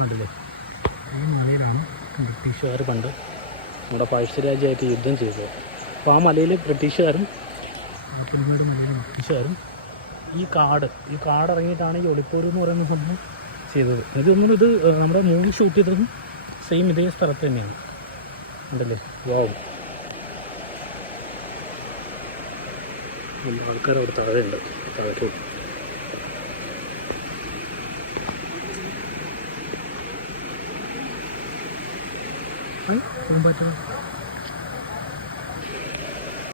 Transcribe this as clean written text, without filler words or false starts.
കണ്ടില്ലേ, ഈ മലയിലാണ് ബ്രിട്ടീഷുകാർ പണ്ട് നമ്മുടെ പഴശ്ശിരാജയായിട്ട് യുദ്ധം ചെയ്തത്. അപ്പോൾ ആ മലയിൽ ബ്രിട്ടീഷുകാരും പുൽമേട് മലയിൽ ബ്രിട്ടീഷുകാരും ഈ കാടിറങ്ങിയിട്ടാണ് ഈ ഒളിപ്പോര് എന്ന് പറയുന്ന സംഭവം ചെയ്തത്. ഇതൊന്നും ഇത് നമ്മുടെ മൂവി ഷൂട്ട് ചെയ്തതും സെയിം ഇതേ സ്ഥലത്ത് തന്നെയാണ്. ഉണ്ടല്ലേ, വാവ്. ആൾക്കാർ അവിടെ താഴെയുണ്ട്, താഴോട്ട് പൂമ്പാറ്റ